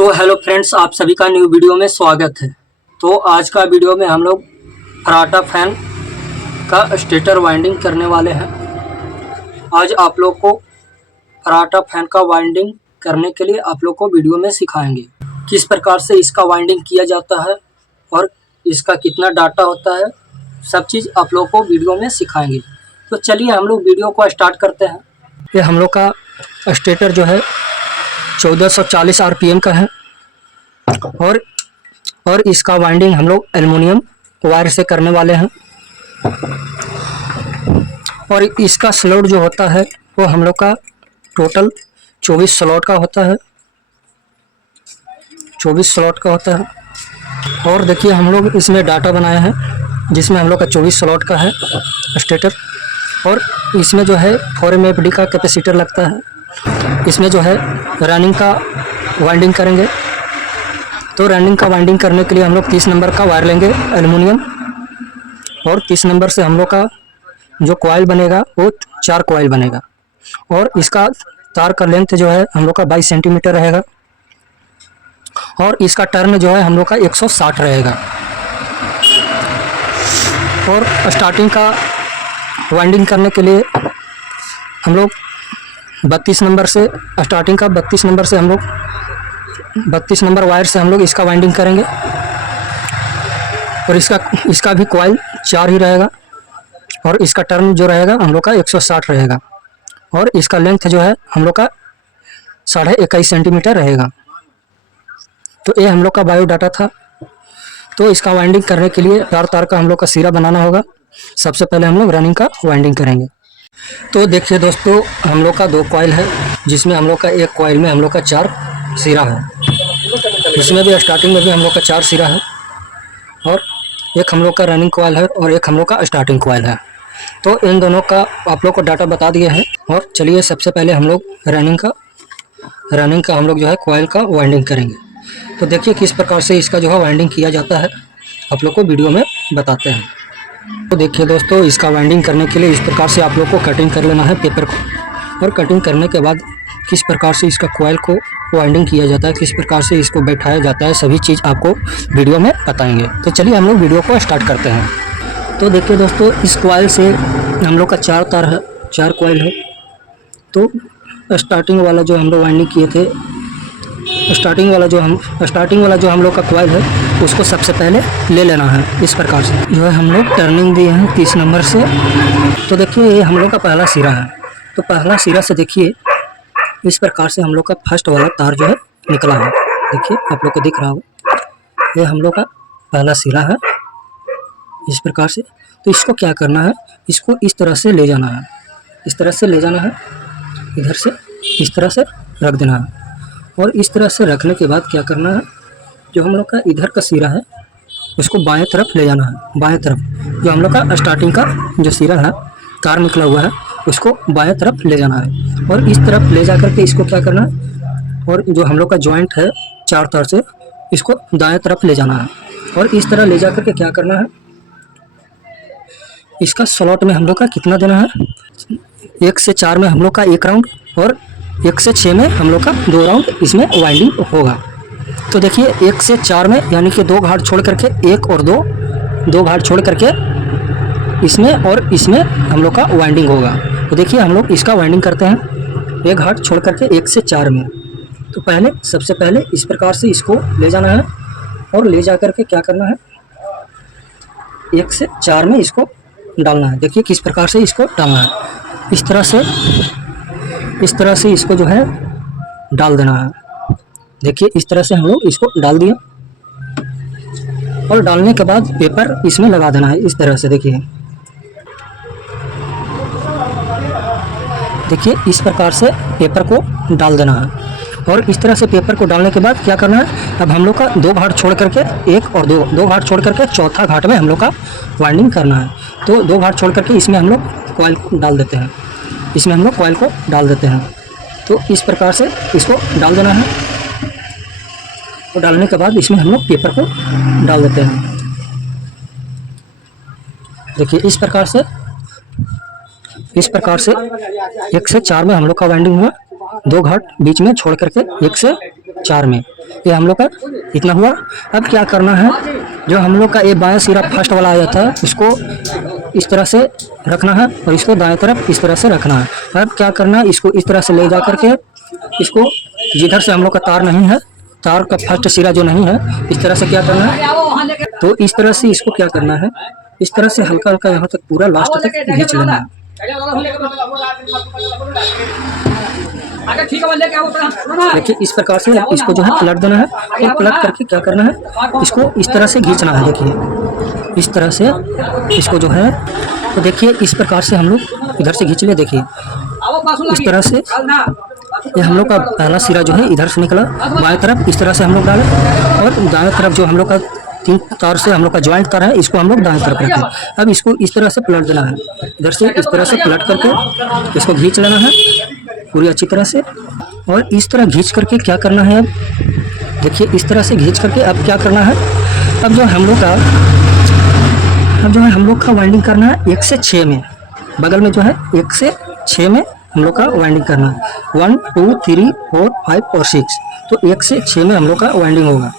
तो hello friends, आप सभी का न्यू वीडियो में स्वागत है। तो आज का वीडियो में हम लोग फराटा फैन का स्टेटर वाइंडिंग करने वाले हैं। आज आप लोग को फराटा फैन का वाइंडिंग करने के लिए आप लोग को वीडियो में सिखाएंगे किस प्रकार से इसका वाइंडिंग किया जाता है और इसका कितना डाटा होता है। सब चीज़ आप लोग को वीडियो में सिखाएंगे। तो चलिए हम लोग वीडियो को स्टार्ट करते हैं। ये हम लोग का स्टेटर जो है 1440 आरपीएम का है और इसका वाइंडिंग हम लोग एल्युमिनियम वायर से करने वाले हैं। और इसका स्लॉट जो होता है वो हम लोग का टोटल 24 स्लॉट का होता है, 24 स्लॉट का होता है। और देखिए हम लोग इसमें डाटा बनाए हैं जिसमें हम लोग का 24 स्लॉट का है स्टेटर। और इसमें जो है 4 MFD का कैपेसिटर लगता है। इसमें जो है रनिंग का वाइंडिंग करेंगे। तो रनिंग का वाइंडिंग करने के लिए हम लोग 30 नंबर का वायर लेंगे एल्युमिनियम। और 30 नंबर से हम लोग का जो कॉइल बनेगा वो 4 कॉइल बनेगा। और इसका तार का लेंथ जो है हम लोग का 22 सेंटीमीटर रहेगा। और इसका टर्न जो है हम लोग का 160 रहेगा। और स्टार्टिंग का वाइंडिंग करने के लिए हम लोग 32 नंबर से स्टार्टिंग का 32 नंबर से हम लोग 32 नंबर वायर से हम लोग इसका वाइंडिंग करेंगे। और इसका भी कॉइल 4 ही रहेगा। और इसका टर्न जो रहेगा हम लोग का 160 रहेगा। और इसका लेंथ जो है हम लोग का 21.5 सेंटीमीटर रहेगा। तो ये हम लोग का बायोडाटा था। तो इसका वाइंडिंग करने के लिए 4 तार का हम लोग का सिरा बनाना होगा। सबसे पहले हम लोग रनिंग का वाइंडिंग करेंगे। तो देखिए दोस्तों, हम लोग का 2 कॉइल है जिसमें हम लोग का एक कॉइल में हम लोग का 4 सिरा है। इसमें भी स्टार्टिंग में भी हम लोग का 4 सिरा है। और एक हम लोग का रनिंग कॉइल है और एक हम लोग का स्टार्टिंग कॉइल है। तो इन दोनों का आप लोग को डाटा बता दिए हैं। और चलिए सबसे पहले हम लोग रनिंग का हम लोग जो है कॉइल का वाइंडिंग करेंगे। तो देखिए किस प्रकार से इसका जो है वाइंडिंग किया जाता है, आप लोग को वीडियो में बताते हैं। तो देखिए दोस्तों, इसका वाइंडिंग करने के लिए इस प्रकार से आप लोग को कटिंग कर लेना है पेपर को। और कटिंग करने के बाद किस प्रकार से इसका कॉइल को वाइंडिंग किया जाता है, किस प्रकार से इसको बैठाया जाता है, सभी चीज़ आपको वीडियो में बताएंगे। तो चलिए हम लोग वीडियो को स्टार्ट करते हैं। तो देखिए दोस्तों, इस कॉइल से हम लोग का 4 तार है, 4 कॉइल है। तो स्टार्टिंग वाला जो हम लोग वाइंडिंग किए थे, स्टार्टिंग वाला जो हम लोग का कॉइल है उसको सबसे पहले ले लेना है। इस प्रकार से जो है हम लोग टर्निंग दिए हैं 30 नंबर से। तो देखिए ये हम लोग का पहला सिरा है। तो पहला सिरा से देखिए इस प्रकार से हम लोग का फर्स्ट वाला तार जो है निकला है। देखिए आप लोग को दिख रहा होगा, ये हम लोग का पहला सिरा है इस प्रकार से। तो इसको क्या करना है, इसको इस तरह से ले जाना है, इस तरह से ले जाना है, इधर से इस तरह से रख देना है। और इस तरह से रखने के बाद क्या करना है, जो हम लोग का इधर का सिरा है उसको बाएं तरफ ले जाना है। बाएं तरफ जो हम लोग का स्टार्टिंग का जो सिरा है, तार निकला हुआ है, उसको बाएं तरफ ले जाना है। और इस तरफ ले जा करके इसको क्या करना है, और जो हम लोग का जॉइंट है 4 तार से, इसको दाएं तरफ ले जाना है। और इस तरह ले जा करके क्या करना है, इसका स्लॉट में हम लोग का कितना देना है, 1 से 4 में हम लोग का 1 राउंड और 1 से 6 में हम लोग का 2 राउंड इसमें वाइंडिंग होगा। तो देखिए 1 से 4 में यानी कि 2 घाट छोड़ करके 1 और 2 घाट छोड़ करके इसमें और इसमें हम लोग का वाइंडिंग होगा। तो देखिए हम लोग इसका वाइंडिंग करते हैं 1 घाट छोड़ करके 1 से 4 में। तो सबसे पहले इस प्रकार से इसको ले जाना है और ले जा करके क्या करना है, 1 से 4 में इसको डालना है। देखिए किस प्रकार से इसको डालना है, इस तरह से इसको जो है डाल देना है। देखिए इस तरह से हम लोग इसको डाल दिए। और डालने के बाद पेपर इसमें लगा देना है इस तरह से। देखिए इस प्रकार से पेपर को डाल देना है। और इस तरह से पेपर को डालने के बाद क्या करना है, अब हम लोग का 2 घाट छोड़ करके 1 और 2 घाट छोड़ करके चौथा घाट में हम लोग का वाइंडिंग करना है। तो 2 घाट छोड़ करके इसमें हम लोग कॉइल को डाल देते हैं, इसमें हम लोग कॉइल को डाल देते हैं। तो इस प्रकार से इसको डाल देना है। और डालने के बाद इसमें हम लोग पेपर को डाल देते हैं। देखिए इस प्रकार से 1 से 4 में हम लोग का वाइंडिंग हुआ, 2 घाट बीच में छोड़ करके 1 से 4 में। ये हम लोग का इतना हुआ। अब क्या करना है, जो हम लोग का ये बायां सिरा फर्स्ट वाला आया था इसको इस तरह से रखना है और इसको दाएं तरफ इस तरह से रखना है। अब क्या करना है, इसको इस तरह से ले जा करके इसको जिधर से हम लोग का तार नहीं है, तार का फर्स्ट सिरा जो नहीं है, इस तरह से क्या करना है, तो इस तरह से इसको क्या करना है, इस तरह से हल्का हल्का यहाँ तक पूरा लास्ट तक खींच लेना है। देखिए इस प्रकार से इसको जो है पलट देना है और पलट करके क्या करना है, इसको इस तरह से खींचना है। देखिए इस तरह से इसको जो है, तो देखिए इस प्रकार से हम लोग इधर से खींच ले। देखिए इस तरह से ये हम लोग का पहला सिरा जो है इधर से निकला बाएं तरफ, इस तरह से हम लोग डालें और दाएं तरफ जो हम लोग का 3 तार से हम लोग का ज्वाइंट तार है इसको हम लोग दाएं तरफ रखें। अब इसको इस तरह से पलट देना है, इधर से इस तरह से पलट करके इसको खींच लेना है पूरी अच्छी तरह से। और इस तरह खींच करके क्या करना है, अब देखिए इस तरह से खींच करके अब क्या करना है, अब जो हम लोग का वाइंडिंग करना है 1 से 6 में, बगल में जो है 1 से 6 में हम लोग का वाइंडिंग करना है। 1 2 3 4 5 और 6, तो 1 से 6 में हम लोग का वाइंडिंग होगा।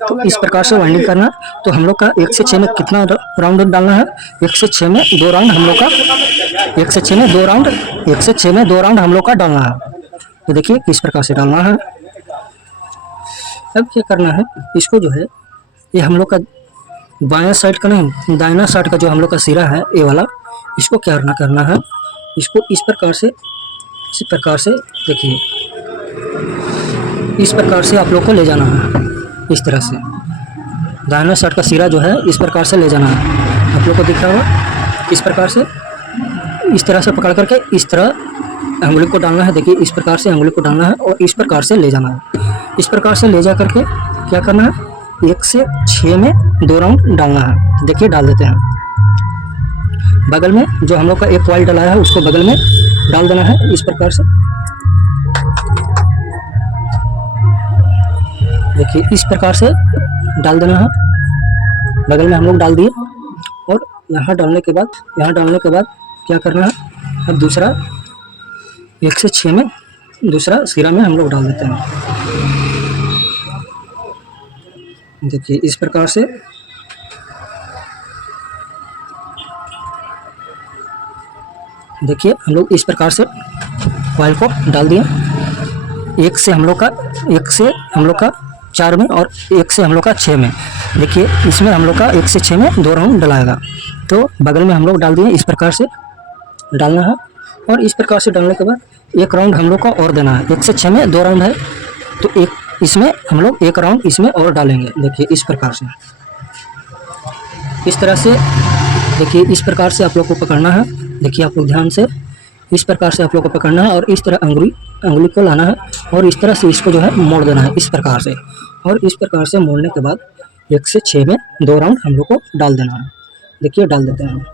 तो इस प्रकार से वाइंडिंग करना, तो हम लोग का 1 से 6 में कितना राउंड डालना है, 1 से 6 में 2 राउंड हम लोग का, 1 से 6 में 2 राउंड, 1 से 6 में 2 राउंड हम लोग का डालना है। तो देखिए किस प्रकार से डालना है। अब क्या करना है, इसको जो है ये हम लोग का बायां साइड का नहीं दाहिना साइड का जो हम लोग का सिरा है ये वाला, इसको क्या करना है, इसको इस प्रकार से देखिए इस प्रकार से आप लोग को ले जाना है। इस तरह से दाहिना साइड का सिरा जो है इस प्रकार से ले जाना है, आप लोग को दिख रहा होगा। इस प्रकार से इस तरह से पकड़ करके इस तरह अंगुली को डालना है। देखिए इस प्रकार से अंगुली को डालना है और इस प्रकार से ले जाना है। इस प्रकार से ले जा करके क्या करना है, 1 से 6 में 2 राउंड डालना है। देखिए डाल देते हैं, बगल में जो हम लोग का एक कॉइल डलाया है उसको बगल में डाल देना है इस प्रकार से। देखिए इस प्रकार से डाल देना है, बगल में हम लोग डाल दिए। और यहाँ डालने के बाद क्या करना है, अब दूसरा 1 से 6 में दूसरा सिरा में हम लोग डाल देते हैं। देखिए इस प्रकार से देखिए हम लोग इस प्रकार से कॉइल को डाल दिए। 1 से हम लोग का 4 में और 1 से हम लोग का 6 में। देखिए इसमें हम लोग का 1 से 6 में 2 राउंड डलाएगा, तो बगल में हम लोग डाल दिए। इस प्रकार से डालना है और इस प्रकार से डालने के बाद 1 राउंड हम लोग का और देना है। 1 से 6 में 2 राउंड है, तो इसमें हम लोग 1 राउंड इसमें और डालेंगे। देखिए इस प्रकार से, इस तरह से देखिए इस प्रकार से आप लोग को पकड़ना है। देखिए आप लोग ध्यान से इस प्रकार से आप लोग को पकड़ना है और इस तरह अंगुली को लाना है और इस तरह से इसको जो है मोड़ देना है इस प्रकार से। और इस प्रकार से मोड़ने के बाद 1 से 6 में 2 राउंड हम लोग को डाल देना है। देखिए डाल देते हैं।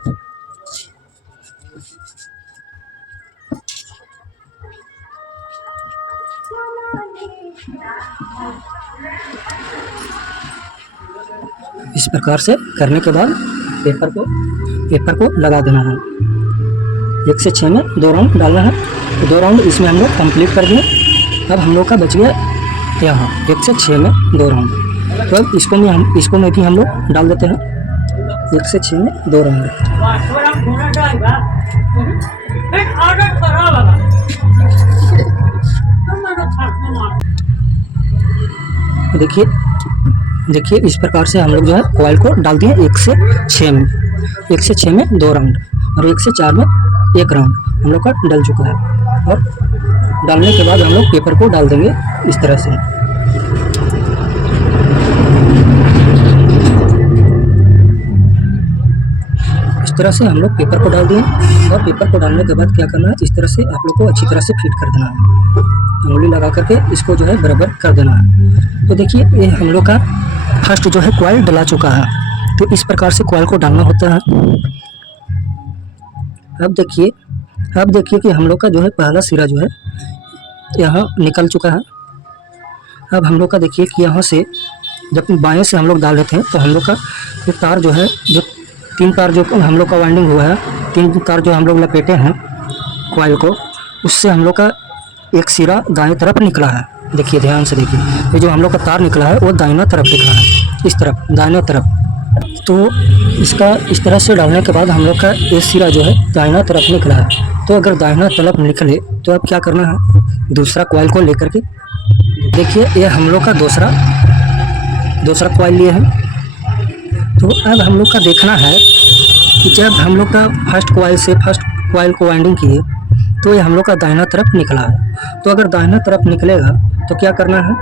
इस प्रकार से करने के बाद पेपर को लगा देना है। 1 से 6 में 2 राउंड डालना है, तो 2 राउंड इसमें हम लोग कंप्लीट कर दिए। अब हम लोग का बच गया यहाँ 1 से 6 में 2 राउंड, तो अब इसको में भी हम लोग डाल देते हैं 1 से 6 में 2 राउंड। देखिए इस प्रकार से हम लोग जो है कॉइल को डाल दिए 1 से 6 में 2 राउंड और 1 से 4 में 1 राउंड हम लोग का डल चुका है। और डालने के बाद हम लोग पेपर को डाल देंगे इस तरह से। इस तरह से हम लोग पेपर को डाल दिए और पेपर को डालने के बाद क्या करना है, इस तरह से आप लोग को अच्छी तरह से फिट कर देना है। अंगुली लगा करके इसको जो है बराबर कर देना है। तो देखिए ये हम लोग का फर्स्ट जो है कॉइल डला चुका है, तो इस प्रकार से कॉइल को डालना होता है। अब देखिए कि हम लोग का जो है पहला सिरा जो है यहाँ निकल चुका है। अब हम लोग का देखिए कि यहाँ से जब बाएं से हम लोग डाल लेते हैं तो हम लोग का ये तार जो है, जो 3 तार जो हम लोग का वाइंडिंग हुआ है, 3 तार जो हम लोग लपेटे हैं कॉइल को, उससे हम लोग का एक सिरा दाएं तरफ निकला है। देखिए ध्यान से देखिए, ये जो हम लोग का तार निकला है वो दाहिना तरफ निकला है, इस तरफ दाहिना तरफ। तो इसका इस तरह से डालने के बाद हम लोग का ये सिरा जो है दाहिना तरफ निकला है। तो अगर दाहिना तरफ निकले तो अब क्या करना है, दूसरा कॉइल को लेकर के देखिए, ये हम लोग का दूसरा कॉइल लिए है। तो अब हम लोग का देखना है कि जब हम लोग का फर्स्ट कॉइल को वाइंडिंग किए तो ये हम लोग का दाहिना तरफ निकला है। तो अगर दाहिना तरफ निकलेगा तो क्या करना है,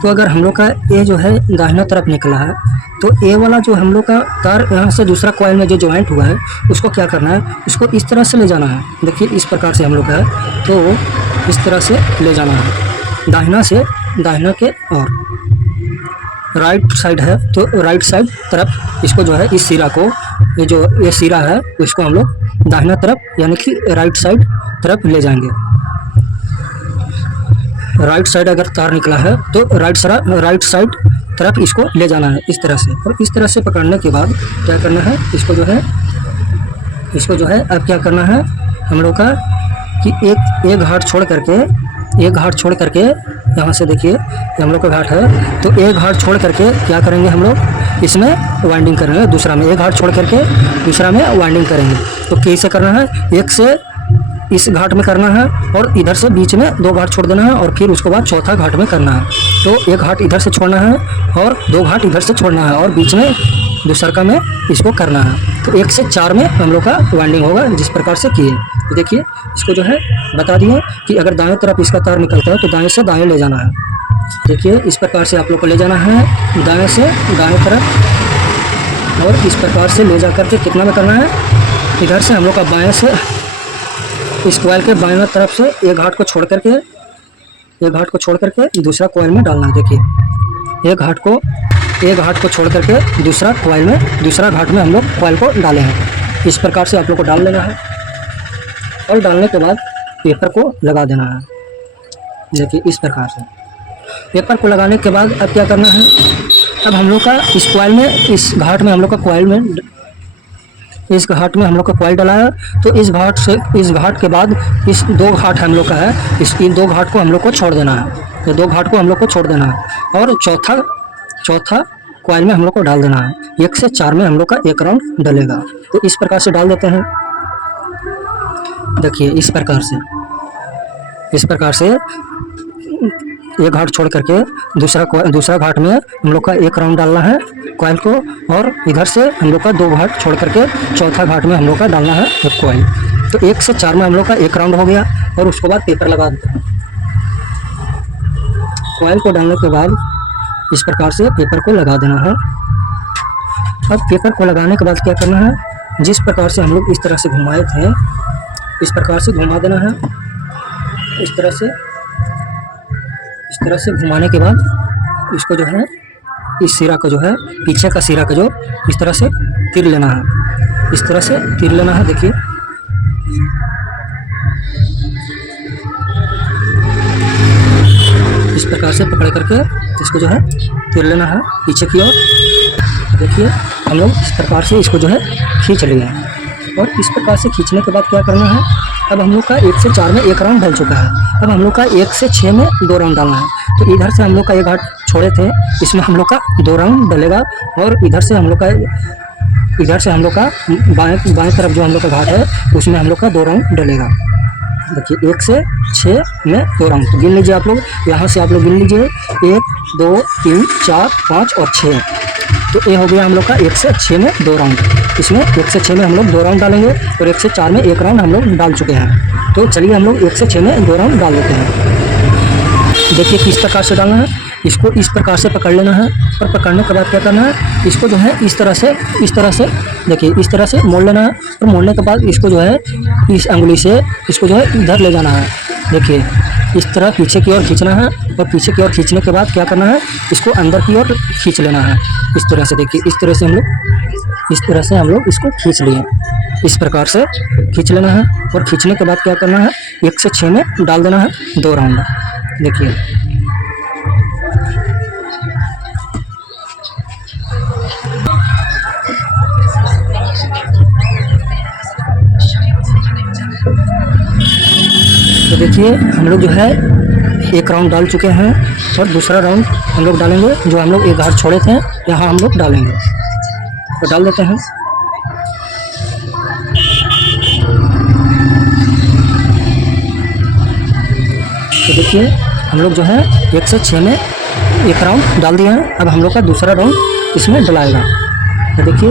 तो अगर हम लोग का ये जो है दाहिना तरफ निकला है तो ए वाला जो हम लोग का तार यहाँ से दूसरा कॉइल में जो जॉइंट हुआ है उसको क्या करना है, उसको इस तरह से ले जाना है। देखिए इस प्रकार से हम लोग का है, तो इस तरह से ले जाना है दाहिना के, और राइट साइड है तो राइट साइड तरफ इसको जो है, इस सिरा को, ये सिरा है इसको हम लोग दाहिना तरफ यानी कि राइट साइड तरफ ले जाएंगे। राइट साइड अगर तार निकला है तो राइट साइड तरफ इसको ले जाना है इस तरह से। और इस तरह से पकड़ने के बाद क्या करना है, इसको जो है अब क्या करना है हम लोग का कि एक घाट छोड़ करके यहाँ से देखिए ये हम लोग का घाट है, तो एक घाट छोड़ करके क्या करेंगे हम लोग, इसमें वाइंडिंग करेंगे। दूसरा में एक घाट छोड़ करके दूसरा में वाइंडिंग करेंगे। तो कैसे करना है, एक से इस घाट में करना है और इधर से बीच में 2 घाट छोड़ देना है, और फिर उसके बाद चौथा घाट में करना है। तो एक घाट इधर से छोड़ना है और 2 घाट इधर से छोड़ना है, और बीच में दूसरा में इसको करना है। तो 1 से 4 में हम लोग का वाइंडिंग होगा, जिस प्रकार से किए। तो देखिए इसको जो है बता दिए कि अगर दाएं तरफ इसका तार निकलता है तो दाएं से दाएं ले जाना है। देखिए इस प्रकार से आप लोग को ले जाना है दाएं से दाएं तरफ, और इस प्रकार से ले जा करके कितना में करना है, इधर से हम लोग का बाएं से इस कॉइल के बाएं तरफ से एक घाट को छोड़ करके दूसरा कॉइल में डालना है। देखिए एक घाट को छोड़ करके दूसरा घाट में हम लोग कॉइल को डाले हैं। इस प्रकार से आप लोग को डाल लेना है, और डालने के बाद पेपर को लगा देना है। देखिए इस प्रकार से पेपर को लगाने के बाद अब क्या करना है, अब हम लोग का इस घाट में हम लोग का कॉइल डाला है। तो इस घाट के बाद इस 2 घाट हम लोग का है, इन 2 घाट को हम लोग को छोड़ देना है। ये 2 घाट को हम लोग को छोड़ देना है, और चौथा कॉइल में हम लोग को डाल देना है। 1 से 4 में हम लोग का 1 राउंड डलेगा। तो इस प्रकार से डाल देते हैं। देखिए इस प्रकार से एक घाट छोड़ करके दूसरा घाट में हम लोग का 1 राउंड डालना है कॉइल को, और इधर से हम लोग का 2 घाट छोड़ करके चौथा घाट में हम लोग का डालना है एक कॉइल। तो 1 से 4 में हम लोग का 1 राउंड हो गया, और उसके बाद पेपर लगा देते हैं। कॉइल को डालने के बाद इस प्रकार से पेपर को लगा देना है। अब पेपर को लगाने के बाद क्या करना है, जिस प्रकार से हम लोग इस तरह से घुमाए थे इस प्रकार से घुमा देना है। इस तरह से घुमाने के बाद इसको जो है, इस सिरा को जो है, पीछे का सिरा का जो इस तरह से तीर लेना है, इस तरह से तीर लेना है। देखिए इस प्रकार से पकड़ करके इसको जो है तीर लेना है पीछे की ओर। देखिए हम लोग इस प्रकार से इसको जो है खींच लिए हैं, और इस प्रकार से खींचने के बाद क्या करना है, अब हम लोग का 1 से 4 में 1 राउंड डल चुका है। अब हम लोग का 1 से 6 में 2 राउंड डालना है। तो इधर से हम लोग का 1 घाट छोड़े थे, इसमें हम लोग का 2 राउंड डलेगा, और इधर से हम लोग का बाएं तरफ जो हम लोग का घाट है उसमें हम लोग का 2 राउंड डलेगा। देखिए 1 से 6 में 2 राउंड। तो गिन लीजिए आप लोग, यहाँ से आप लोग गिन लीजिए 1 2 3 4 5 और 6। तो ये हो गया हम लोग का 1 से 6 में 2 राउंड। इसमें 1 से 6 में हम लोग 2 राउंड डालेंगे, और 1 से 4 में 1 राउंड हम लोग डाल चुके हैं। तो चलिए हम लोग 1 से 6 में 2 राउंड डाल लेते हैं। देखिए किस प्रकार से डालना है, इसको इस प्रकार से पकड़ लेना है, और पकड़ने के बाद क्या करना है, इसको जो है इस तरह से देखिए इस तरह से मोड़ लेना है, और मोड़ने के बाद इसको जो है इस अंगुली से इसको जो है इधर ले जाना है। देखिए इस तरह पीछे की ओर खींचना है, और पीछे की ओर खींचने के बाद क्या करना है, इसको अंदर की ओर खींच लेना है। इस तरह से देखिए इस तरह से हम लोग इसको खींच लिए। इस प्रकार से खींच लेना है, और खींचने के बाद क्या करना है, 1 से 6 में डाल देना है 2 राउंड। देखिए तो देखिए हम लोग जो है एक राउंड डाल चुके हैं और दूसरा राउंड हम लोग डालेंगे। जो हम लोग एक घाट छोड़े थे यहाँ हम लोग डालेंगे, तो डाल देते हैं। तो देखिए हम लोग जो है 1 से 6 में एक राउंड डाल दिए हैं। अब हम लोग का दूसरा राउंड इसमें डलाएगा। तो देखिए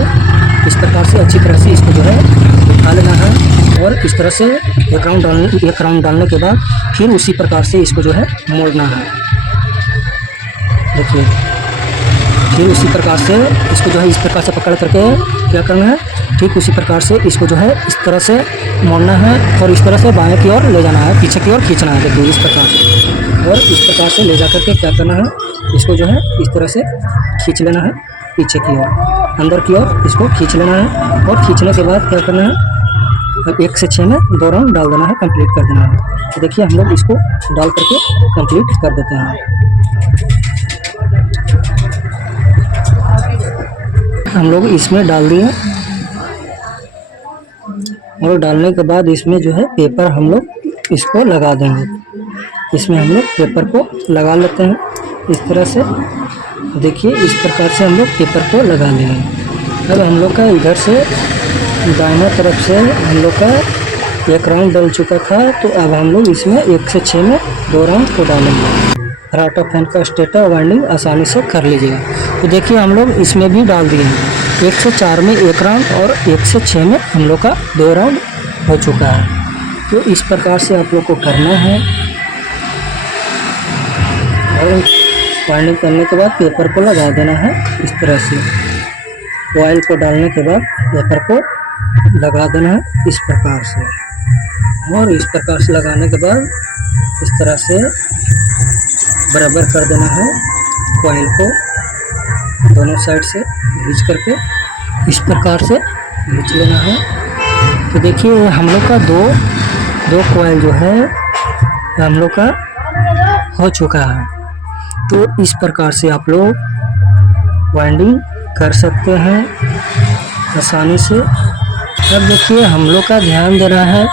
इस प्रकार से अच्छी तरह से इसको जो है उठा लेना है और इस तरह से एक राउंड डालने के बाद फिर उसी प्रकार से इसको जो है मोड़ना है। देखिए फिर उसी प्रकार से इसको जो है इस प्रकार से पकड़ करके क्या करना है, ठीक उसी प्रकार से इसको जो है इस तरह से मोड़ना है और इस तरह से बाएं की ओर ले जाना है, पीछे की ओर खींचना है। देखिए इस प्रकार से, और इस प्रकार से ले जा करके क्या करना है, इसको जो है इस तरह से खींच लेना है पीछे की ओर, अंदर की ओर इसको खींच लेना है। और खींचने के बाद क्या करना है, 1 से 6 में 2 राउंड डाल देना है, कंप्लीट कर देना है। तो देखिए हम लोग इसको डाल करके कंप्लीट कर देते हैं। हम लोग इसमें डाल दिए और डालने के बाद इसमें जो है पेपर हम लोग इसको लगा देंगे। इसमें हम लोग पेपर को लगा लेते हैं इस तरह से। देखिए इस प्रकार से हम लोग पेपर को लगा लेंगे। अब हम लोग का इधर से दाहिना तरफ से हम लोग का एक राउंड डल चुका था, तो अब हम लोग इसमें 1 से 6 में 2 राउंड को डालेंगे। राटा फैन का स्टेटर वाइंडिंग आसानी से कर लीजिएगा। तो देखिए हम लोग इसमें भी डाल दिए हैं 1 से 4 में 1 राउंड और 1 से 6 में हम लोग का 2 राउंड हो चुका है। तो इस प्रकार से आप लोग को करना है और वाइंडिंग करने के बाद पेपर को लगा देना है इस तरह से। ऑयल को डालने के बाद पेपर को लगा देना है इस प्रकार से, और इस प्रकार से लगाने के बाद इस तरह से बराबर कर देना है ऑयल को दोनों साइड से खींच करके इस प्रकार से खींच लेना है। तो देखिए हम लोग का दो कॉइल जो है हम लोग का हो चुका है। तो इस प्रकार से आप लोग वाइंडिंग कर सकते हैं आसानी से। अब देखिए हम लोग का ध्यान देना है,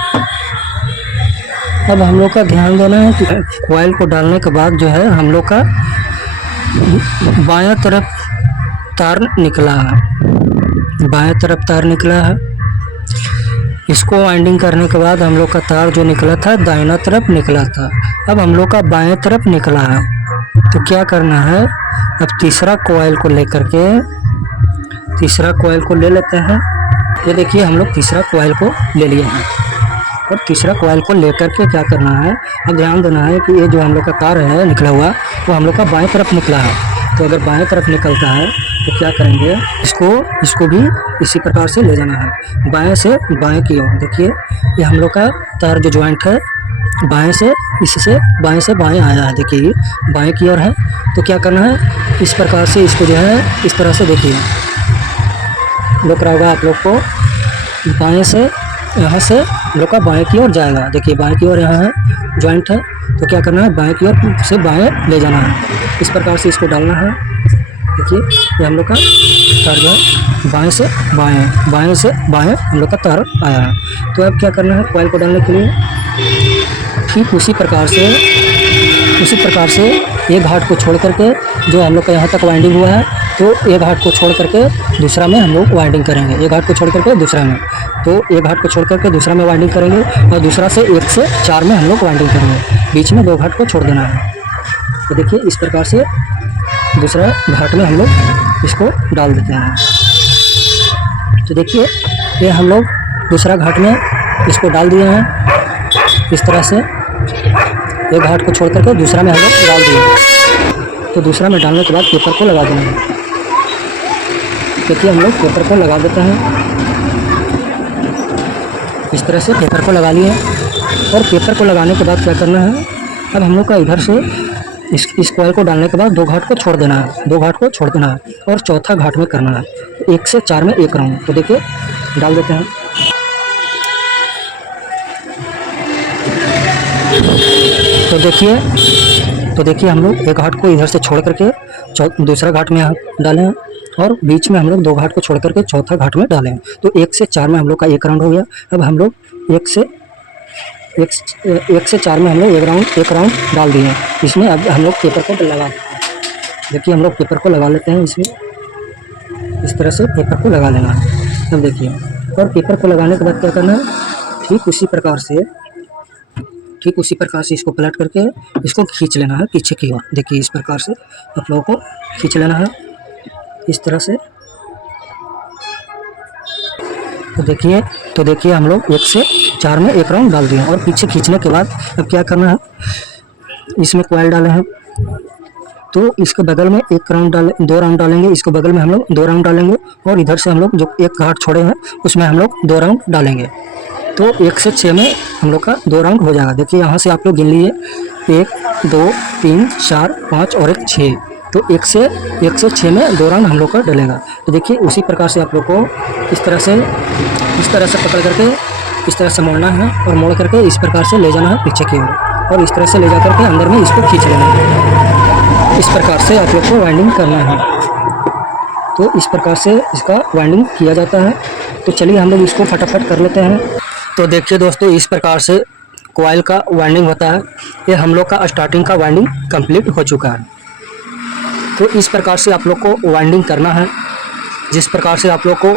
अब हम लोग का ध्यान देना है कि कॉइल को डालने के बाद जो है हम लोग का बायां तरफ तार निकला है, बाएं तरफ तार निकला है। इसको वाइंडिंग करने के बाद हम लोग का तार जो निकला था दाहिना तरफ निकला था, अब हम लोग का बाएं तरफ निकला है। तो क्या करना है, अब तीसरा कॉइल को लेकर के तीसरा कॉइल को ले लेते हैं। ये देखिए हम लोग तीसरा कॉइल को ले लिए हैं और तीसरा कॉइल को लेकर के क्या करना है, अब ध्यान देना है कि ये जो हम लोग का तार है निकला हुआ वो हम लोग का बाएं तरफ निकला है। तो अगर बाएं तरफ निकलता है तो क्या करेंगे, इसको भी इसी प्रकार से ले जाना है बाएं से बाएं की ओर। देखिए ये हम लोग का तार जो जॉइंट है बाएं से इससे बाएं से बाएं आया है, देखिए बाएं की ओर है। तो क्या करना है, इस प्रकार से इसको जो है इस तरह से देखिए लग रहा होगा आप लोग को, बाएं से यहाँ से हम लोग का बाएं की ओर जाएगा। देखिए बाएं की ओर यहाँ है जॉइंट है, तो क्या करना है बाएं की ओर से बाएं ले जाना है, इस प्रकार से इसको डालना है। देखिए ये हम लोग का तार जो है बाएं से बाएं बाएं से बाएं हम लोग का तार आया है। तो अब क्या करना है, कॉइल को डालने के लिए ठीक उसी प्रकार से एक घाट को छोड़ करके जो हम लोग का यहाँ तक वाइंडिंग हुआ है, तो एक घाट को छोड़ करके दूसरा में हम लोग वाइंडिंग करेंगे। एक घाट को छोड़ करके दूसरा में, तो एक घाट को छोड़ करके दूसरा में वाइंडिंग करेंगे और दूसरा से 1 से 4 में हम लोग वाइंडिंग करेंगे, बीच में 2 घाट को छोड़ देना है। तो देखिए इस प्रकार से दूसरा घाट में हम लोग इसको डाल देते हैं। तो देखिए ये हम लोग दूसरा घाट में इसको डाल दिए हैं इस तरह से, एक घाट को छोड़ करके दूसरा में हम लोग डाल दिए। तो दूसरा में डालने के बाद पेपर को लगा देना है। देखिए हम लोग पेपर को लगा देते हैं इस तरह से, पेपर को लगा लिए। और पेपर को लगाने के बाद क्या करना है, अब हम लोग का इधर से इस कॉइल को डालने के बाद 2 घाट को छोड़ देना है, 2 घाट को छोड़ देना है और चौथा घाट में करना है 1 से 4 में 1 राउंड। तो देखिए डाल देते हैं। तो देखिए हम लोग एक घाट को इधर से छोड़ करके दूसरा घाट में डालें और बीच में हम लोग 2 घाट को छोड़ करके चौथा घाट में डालें। तो 1 से 4 में हम लोग का 1 राउंड हो गया। अब हम लोग 1 से एक से 4 में हम लोग एक राउंड डाल दिए। इसमें अब हम लोग पेपर को लगा देते हैं। देखिए हम लोग पेपर को लगा लेते हैं इसमें, इस तरह से पेपर को लगा लेना है। अब देखिए, और पेपर को लगाने के बाद क्या करना है, ठीक उसी प्रकार से इसको पलट करके इसको खींच लेना है पीछे की ओर। देखिए इस प्रकार से आप लोगों को खींच लेना है, इस तरह से। तो देखिए हम लोग 1 से 4 में एक राउंड डाल दिए। और पीछे खींचने के बाद अब क्या करना है, इसमें कॉइल डाले हैं तो इसके बगल में 2 राउंड डालेंगे। इसको बगल में हम लोग 2 राउंड डालेंगे, और इधर से हम लोग जो एक गांठ छोड़े हैं उसमें हम लोग 2 राउंड डालेंगे। तो 1 से 6 में हम लोग का 2 राउंड हो जाएगा। देखिए यहाँ से आप लोग गिन लीजिए, 1 2 3 4 5 और 1 6। तो 1 से 6 में 2 राउंड हम लोग का डलेगा। तो देखिए उसी प्रकार से आप लोग को इस तरह से पकड़ करके इस तरह से मोड़ना है, और मोड़ करके इस प्रकार से ले जाना है पीछे की ओर, और इस तरह से ले जा करके अंदर में इसको खींच लेना है। इस प्रकार से आप लोग को वाइंडिंग करना है। तो इस प्रकार से इसका वाइंडिंग किया जाता है। तो चलिए हम लोग इसको फटाफट कर लेते हैं। तो देखिए दोस्तों, इस प्रकार से कॉइल का वाइंडिंग होता है। ये हम लोग का स्टार्टिंग का वाइंडिंग कंप्लीट हो चुका है। तो इस प्रकार से आप लोग को वाइंडिंग करना है, जिस प्रकार से आप लोग को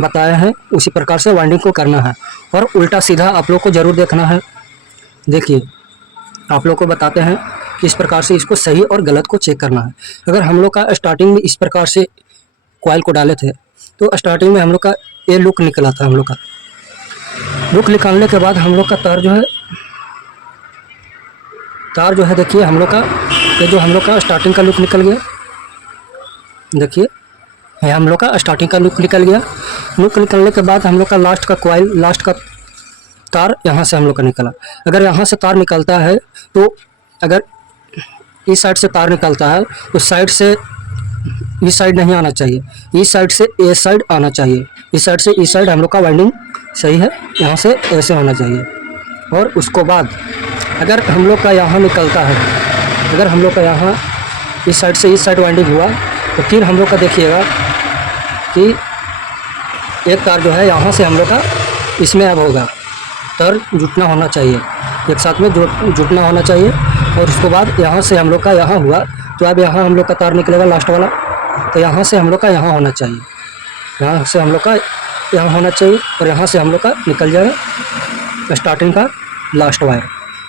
बताया है उसी प्रकार से वाइंडिंग को करना है। और उल्टा सीधा आप लोग को ज़रूर देखना है। देखिए आप लोग को बताते हैं कि इस प्रकार से इसको सही और गलत को चेक करना है। अगर हम लोग का स्टार्टिंग में इस प्रकार से कॉइल को डाले थे तो स्टार्टिंग में हम लोग का ये लुक निकला था। हम लोग का लुक निकालने के बाद हम लोग का तार जो है देखिए हम लोग का ये जो हम लोग का स्टार्टिंग का लुक निकल गया। देखिए ये हम लोग का स्टार्टिंग का लुक निकल गया। लुक निकलने के बाद हम लोग का लास्ट का तार यहाँ से हम लोग का निकला। अगर यहाँ से तार निकलता है तो अगर इस साइड से तार निकलता है तो साइड से इस साइड नहीं आना चाहिए, इस साइड से ए साइड आना चाहिए। इस साइड से इस साइड हम लोग का वाइंडिंग सही है, यहाँ से ऐसे होना चाहिए। और उसको बाद अगर हम लोग का यहाँ निकलता है, अगर हम लोग का यहाँ इस साइड से इस साइड वाइंडिंग हुआ तो फिर हम लोग का देखिएगा कि एक तार जो है यहाँ से हम लोग का इसमें अब होगा, तार जुटना होना चाहिए, एक साथ में जुटना होना चाहिए। और उसके बाद यहाँ से हम लोग का यहाँ हुआ तो अब यहाँ हम लोग का तार निकलेगा लास्ट वाला, तो यहाँ से हम लोग का यहाँ होना चाहिए, यहाँ से हम लोग का यहाँ होना चाहिए, और यहाँ से हम लोग का निकल जाएगा स्टार्टिंग का लास्ट वायर।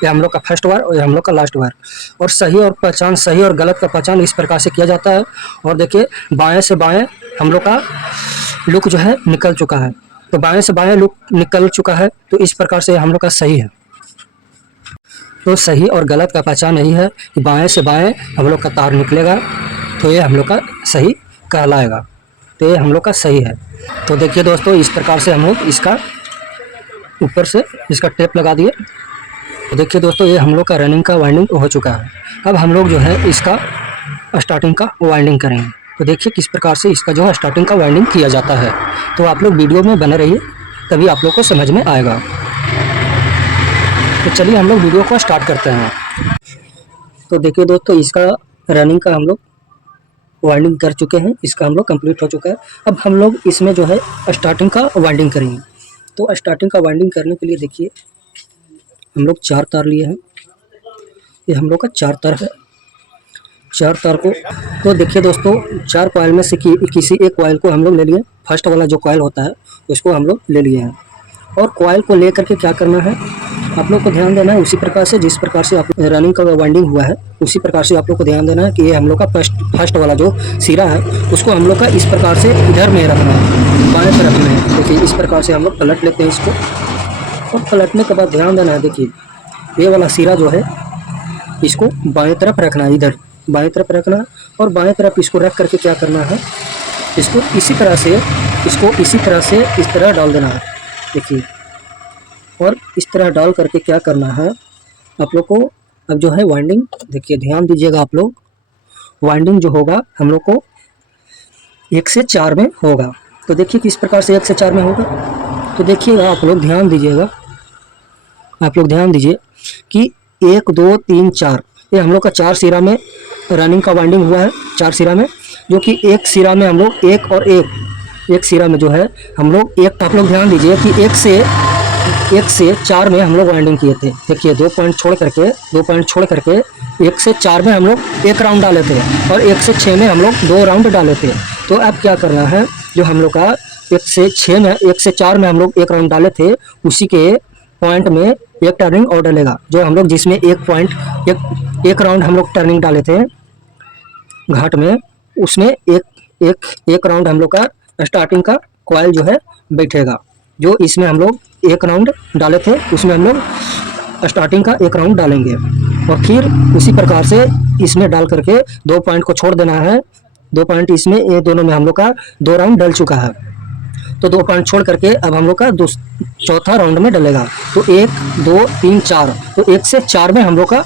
ये हम लोग का फर्स्ट वायर और ये हम लोग का लास्ट वायर। और सही और गलत का पहचान इस प्रकार से किया जाता है। और देखिए बाएं से बाएं हम लोग का लुक जो है निकल चुका है, तो बाएं से बाएं लुक निकल चुका है, तो इस प्रकार से हम लोग का सही है। तो सही और गलत का पहचान यही है कि बाएं से बाएं हम लोग का तार निकलेगा तो ये हम लोग का सही कहलाएगा, तो ये हम लोग का सही है। तो देखिए दोस्तों, इस प्रकार से हम लोग इसका ऊपर से इसका टेप लगा दिए। तो देखिए दोस्तों, ये हम लोग का रनिंग का वाइंडिंग हो चुका है। अब हम लोग जो है इसका स्टार्टिंग का वाइंडिंग करेंगे। तो देखिए किस प्रकार से इसका जो है स्टार्टिंग का वाइंडिंग किया जाता है। तो आप लोग वीडियो में बने रहिए, तभी आप लोग को समझ में आएगा। तो चलिए हम लोग वीडियो को स्टार्ट करते हैं। तो देखिए दोस्तों, इसका रनिंग का हम लोग वाइंडिंग कर चुके हैं, इसका हम लोग कंप्लीट हो चुका है। अब हम लोग इसमें जो है स्टार्टिंग का वाइंडिंग करेंगे। तो स्टार्टिंग का वाइंडिंग करने के लिए देखिए हम लोग 4 तार लिए हैं। ये हम लोग का 4 तार है, 4 तार को तो देखिए दोस्तों, 4 कॉइल में से किसी एक कॉइल को हम लोग ले लिए। फर्स्ट वाला जो कॉइल होता है उसको हम लोग ले लिए हैं। और कॉइल को ले करके क्या करना है, आप लोग को ध्यान देना है उसी प्रकार से जिस प्रकार से आप रनिंग का वाइंडिंग हुआ है, उसी प्रकार से आप लोग को ध्यान देना है कि ये हम लोग का फर्स्ट वाला जो सिरा है उसको हम लोग का इस प्रकार से इधर में रखना है, बाएं तरफ में। देखिए इस प्रकार से हम लोग पलट लेते हैं इसको, और पलटने के बाद ध्यान देना है, देखिए ये वाला सिरा जो है इसको बाएं तरफ रखना है, इधर बाएं तरफ रखना है। और बाएं तरफ इसको रख करके क्या करना है, इसको इसी तरह से इस तरह डाल देना है। देखिए, और इस तरह डाल करके क्या करना है आप लोग को, अब जो है वाइंडिंग देखिए ध्यान दीजिएगा आप लोग, वाइंडिंग जो होगा हम लोग को 1 से 4 में होगा। तो देखिए किस प्रकार से 1 से 4 में होगा। तो देखिएगा आप लोग ध्यान दीजिएगा, आप लोग ध्यान दीजिए कि 1 2 3 4 ये हम लोग का 4 सिरा में रनिंग का वाइंडिंग हुआ है, 4 सिरा में, जो कि एक सिरा में हम लोग एक सिरा में जो है हम लोग एक, आप लोग ध्यान दीजिए कि 1 से 4 में हम लोग वाइंडिंग किए थे। देखिए 2 पॉइंट छोड़ करके 1 से 4 में हम लोग एक राउंड डाले थे और 1 से 6 में हम लोग 2 राउंड डाले थे। तो अब क्या करना है, जो हम लोग का 1 से 4 में हम लोग एक राउंड डाले थे, उसी के पॉइंट में एक टर्निंग और डलेगा, जो हम लोग जिसमें एक राउंड हम लोग टर्निंग डाले थे घाट में, उसमें एक राउंड हम लोग का स्टार्टिंग का कॉइल जो है बैठेगा। जो इसमें हम लोग एक राउंड डाले थे, उसमें हम लोग स्टार्टिंग का एक राउंड डालेंगे और फिर उसी प्रकार से इसमें डाल करके 2 पॉइंट को छोड़ देना है। 2 पॉइंट इसमें, ये दोनों में हम लोग का 2 राउंड डल चुका है, तो 2 पॉइंट छोड़ करके अब हम लोग का चौथा राउंड में डलेगा। तो 1 2 3 4, तो 1 से 4 में हम लोग का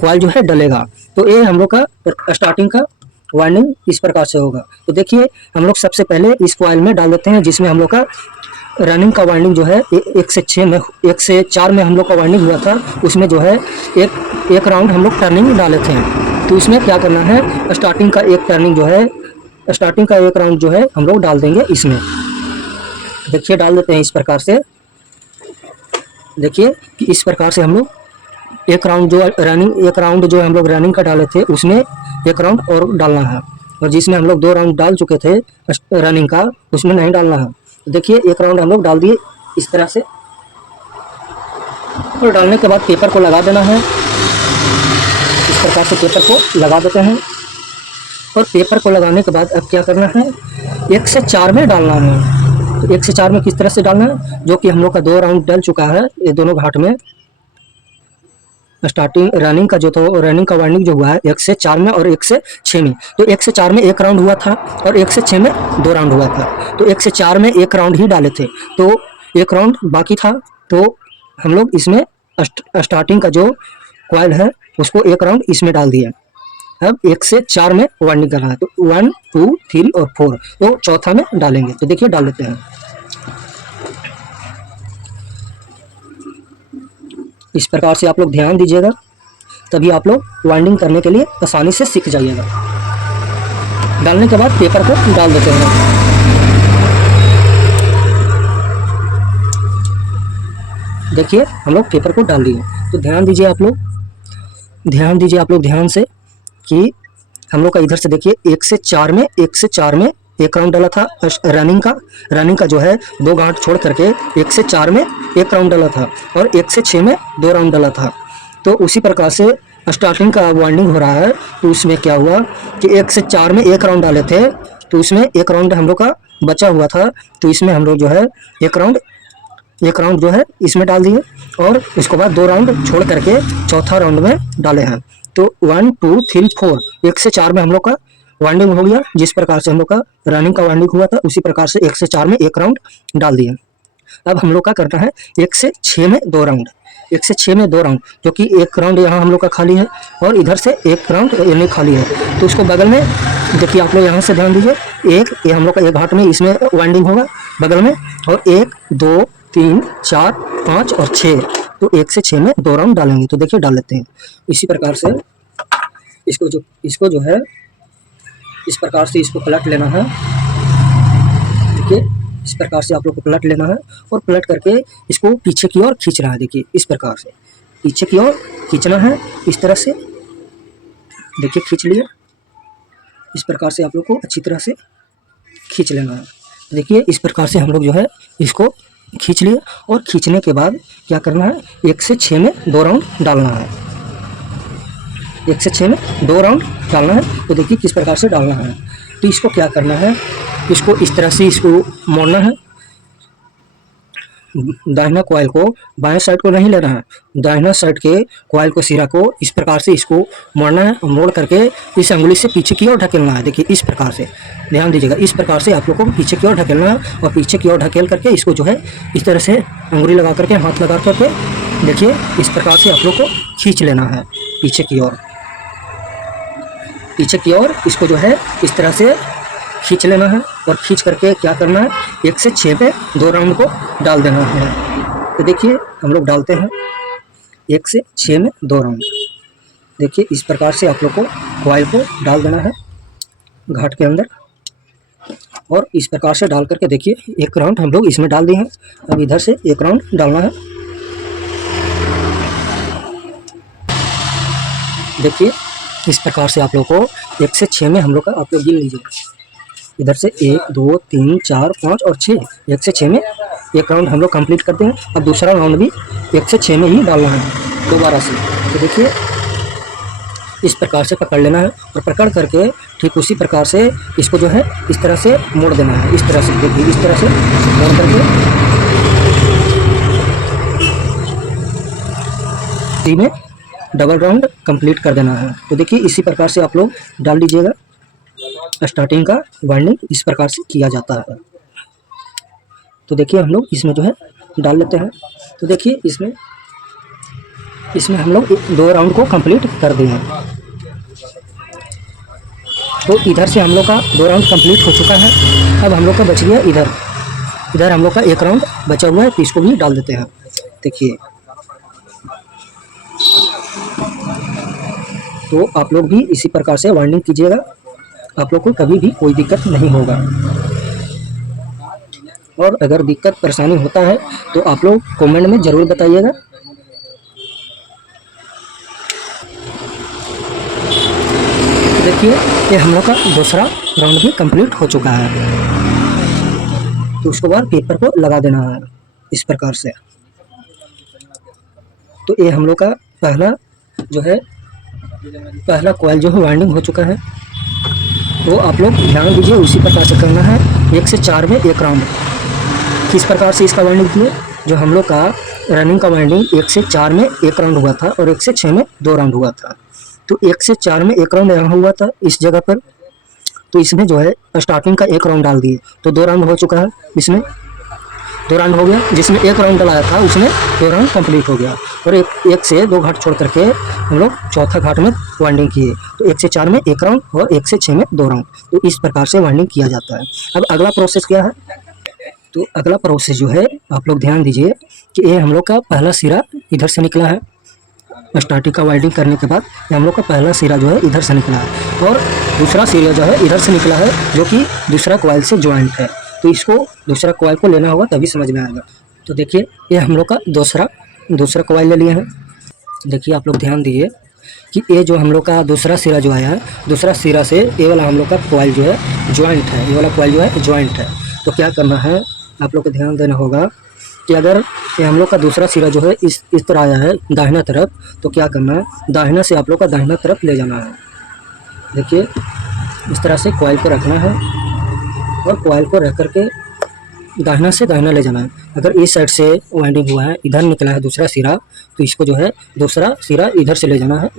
कॉइल जो है डलेगा। तो ये हम लोग का स्टार्टिंग का वाइंडिंग इस प्रकार से होगा। तो देखिए हम लोग सबसे पहले इस कॉइल में डाल देते हैं, जिसमें हम लोग का रनिंग का वाइंडिंग जो है 1 से 4 में हम लोग का वाइंडिंग हुआ था, उसमें जो है एक राउंड हम लोग टर्निंग डाले थे। तो इसमें क्या करना है, स्टार्टिंग का एक राउंड जो है हम लोग डाल देंगे इसमें। देखिए डाल देते हैं इस प्रकार से। देखिए कि इस प्रकार से हम लोग एक राउंड जो हम लोग रनिंग का डाले थे, उसमें एक राउंड और डालना है, और जिसमें हम लोग 2 राउंड डाल चुके थे रनिंग का, उसमें नहीं डालना है। देखिए एक राउंड हम लोग डाल दिए इस तरह से, और डालने के बाद पेपर को लगा देना है। इस प्रकार से पेपर को लगा देते हैं, और पेपर को लगाने के बाद अब क्या करना है, 1 से 4 में डालना है। तो 1 से 4 में किस तरह से डालना है, जो कि हम लोग का 2 राउंड डल चुका है ये दोनों घाट में। स्टार्टिंग रनिंग का वाइंडिंग जो हुआ है 1 से 4 में और 1 से 6 में। तो 1 से 4 में एक राउंड हुआ था और 1 से 6 में 2 राउंड हुआ था। तो 1 से 4 में एक राउंड ही डाले थे, तो एक राउंड बाकी था। तो हम लोग इसमें स्टार्टिंग का जो कॉइल है उसको एक राउंड इसमें डाल दिया। अब 1 से 4 में वाइंडिंग करना है, तो 1 2 3 और 4, तो चौथा में डालेंगे। तो देखिए डाल लेते हैं। इस प्रकार से आप लोग ध्यान दीजिएगा, तभी आप लोग वाइंडिंग करने के लिए आसानी से सीख जाइएगा। डालने के बाद पेपर को डाल देते हैं। देखिए हम लोग पेपर को डाल दिए। तो ध्यान दीजिए आप लोग ध्यान से कि हम लोग का इधर से देखिए 1 से 4 में एक राउंड डाला था रनिंग का जो है 2 गांठ छोड़ करके 1 से 4 में एक राउंड डाला था, और 1 से 6 में 2 राउंड डाला था। तो उसी प्रकार से स्टार्टिंग का वाइंडिंग हो रहा है। तो उसमें क्या हुआ कि 1 से 4 में एक राउंड डाले थे, तो उसमें एक राउंड हम लोग का बचा हुआ था। तो इसमें हम लोग जो है एक राउंड जो है इसमें डाल दिए, और उसके बाद 2 राउंड छोड़ करके चौथा राउंड में डाले हैं। तो 1 2 3 4, 1 से 4 में हम लोग का वाइंडिंग हो गया। जिस प्रकार से हम लोग का रनिंग का वाइंडिंग हुआ था, उसी प्रकार से 1 से 4 में एक राउंड डाल दिए। अब हम लोग का करना है 1 से 6 में 2 राउंड, 1 से 6 में 2 राउंड, जो कि एक राउंड यहाँ हम लोग का खाली है और इधर से एक राउंड यानी खाली है। तो उसको बगल में देखिए, आप लोग यहाँ से ध्यान दीजिए, ये हम लोग का एक घाट में इसमें वाइंडिंग होगा बगल में, और 1 2 3 4 5 और 6, तो 1 से 6 में 2 राउंड डालेंगे। तो देखिए डाल लेते हैं। इसी प्रकार से इसको जो है इस प्रकार से इसको पलट लेना है। देखिए इस प्रकार से आप लोग को पलट लेना है, और पलट करके इसको पीछे की ओर खींचना है। देखिए इस प्रकार से पीछे की ओर खींचना है, इस तरह से। देखिए खींच लिया। इस प्रकार से आप लोग को अच्छी तरह से खींच लेना है। देखिए इस प्रकार से हम लोग जो है इसको खींच लिए, और खींचने के बाद क्या करना है, 1 से 6 में 2 राउंड डालना है। 1 से 6 में 2 राउंड डालना है। तो देखिए किस प्रकार से डालना है। तो इसको क्या करना है, इसको इस तरह से इसको मोड़ना है। दाहिना कॉइल को बाएं साइड को नहीं लेना है, दाहिना साइड के कॉइल को सिरा को इस प्रकार से इसको मोड़ना है। मोड़ करके इस अंगुली से पीछे की ओर ढकेलना है। देखिए इस प्रकार से ध्यान दीजिएगा, इस प्रकार से आप लोग को पीछे की ओर ढकेलना है, और पीछे की ओर ढकेल करके इसको जो है इस तरह से अंगुली लगा करके, हाथ लगा करके, देखिए इस प्रकार से आप लोग को खींच लेना है पीछे की ओर। इसको जो है इस तरह से खींच लेना है, और खींच करके क्या करना है, 1 से 6 पे 2 राउंड को डाल देना है। तो देखिए हम लोग डालते हैं 1 से 6 में 2 राउंड। देखिए इस प्रकार से आप लोग को कॉइल को डाल देना है घाट के अंदर। और इस प्रकार से डाल करके देखिए एक राउंड हम लोग इसमें डाल दिए हैं। अब इधर से एक राउंड डालना है। देखिए इस प्रकार से आप लोग को 1 से 6 में हम लोग का आप लोग गिन लीजिए। इधर से 1 2 3 4 5 और 6, 1 से 6 में एक राउंड हम लोग कंप्लीट करते हैं। अब दूसरा राउंड भी 1 से 6 में ही डालना है दोबारा से। तो देखिए इस प्रकार से पकड़ लेना है और पकड़ करके ठीक उसी प्रकार से इसको जो है इस तरह से मोड़ देना है। इस तरह से देखिए, इस तरह से मोड़ करके में डबल राउंड कंप्लीट कर देना है। तो देखिए इसी प्रकार से आप लोग डाल लीजिएगा। स्टार्टिंग का वाइंडिंग इस प्रकार से किया जाता है। तो देखिए हम लोग इसमें जो है डाल लेते हैं। तो देखिए इसमें हम लोग 2 राउंड को कंप्लीट कर दिए हैं। तो इधर से हम लोग का 2 राउंड कंप्लीट हो चुका है। अब हम लोग का बच गया इधर हम लोग का 1 राउंड बचा हुआ है, तो इसको भी डाल देते हैं। देखिए तो आप लोग भी इसी प्रकार से वाइंडिंग कीजिएगा, आप लोग को कभी भी कोई दिक्कत नहीं होगा। और अगर दिक्कत परेशानी होता है तो आप लोग कमेंट में ज़रूर बताइएगा। देखिए ये हम लोग का दूसरा राउंड भी कंप्लीट हो चुका है। तो उसके बाद पेपर को लगा देना है इस प्रकार से। तो ये हम लोग का पहला कॉइल जो है वाइंडिंग हो चुका है। तो आप लोग ध्यान दीजिए, उसी प्रकार से करना है। 1 से 4 में 1 राउंड किस प्रकार से इसका वाइंडिंग किए। जो हम लोग का रनिंग का वाइंडिंग 1 से 4 में 1 राउंड हुआ था और 1 से 6 में 2 राउंड हुआ था। तो 1 से 4 में 1 राउंड यहाँ हुआ था इस जगह पर। तो इसमें जो है स्टार्टिंग का 1 राउंड डाल दिए, तो 2 राउंड हो चुका है। इसमें 2 राउंड हो गया, जिसमें 1 राउंड डलाया था उसमें 2 राउंड कंप्लीट हो गया। और एक से 2 घाट छोड़ करके हम लोग चौथा घाट में वाइंडिंग किए। तो 1 से 4 में 1 राउंड और 1 से 6 में 2 राउंड। तो इस प्रकार से वाइंडिंग किया जाता है। अब अगला प्रोसेस क्या है। तो अगला प्रोसेस जो है आप लोग ध्यान दीजिए कि ये हम लोग का पहला सिरा इधर से निकला है। स्टार्टिंग का वाइंडिंग करने के बाद ये हम लोग का पहला सिरा जो है इधर से निकला है और दूसरा सिरा जो है इधर से निकला है, जो कि दूसरा कॉइल से ज्वाइंट है। तो इसको दूसरा कॉइल को लेना होगा तभी समझ में आएगा। तो देखिए ये हम लोग का दूसरा कॉइल ले लिए हैं। देखिए आप लोग ध्यान दीजिए कि ये जो हम लोग का दूसरा सिरा जो आया है, दूसरा सिरा से ये वाला हम लोग का कॉइल जो है ज्वाइंट है। ये वाला कॉइल जो है ज्वाइंट है। तो क्या करना है, आप लोग को ध्यान देना होगा कि अगर ये हम लोग का दूसरा सिरा जो है इस तरह आया है दाहिना तरफ, तो क्या करना है, दाहिना से आप लोग का दाहिना तरफ ले जाना है। देखिए इस तरह से कॉइल को रखना है और कॉइल को रख करके दाहिना से दाहिना ले जाना है। अगर इस साइड से वाइंडिंग हुआ है, इधर निकला है दूसरा सिरा, तो इसको जो है दूसरा सिरा इधर से ले जाना है।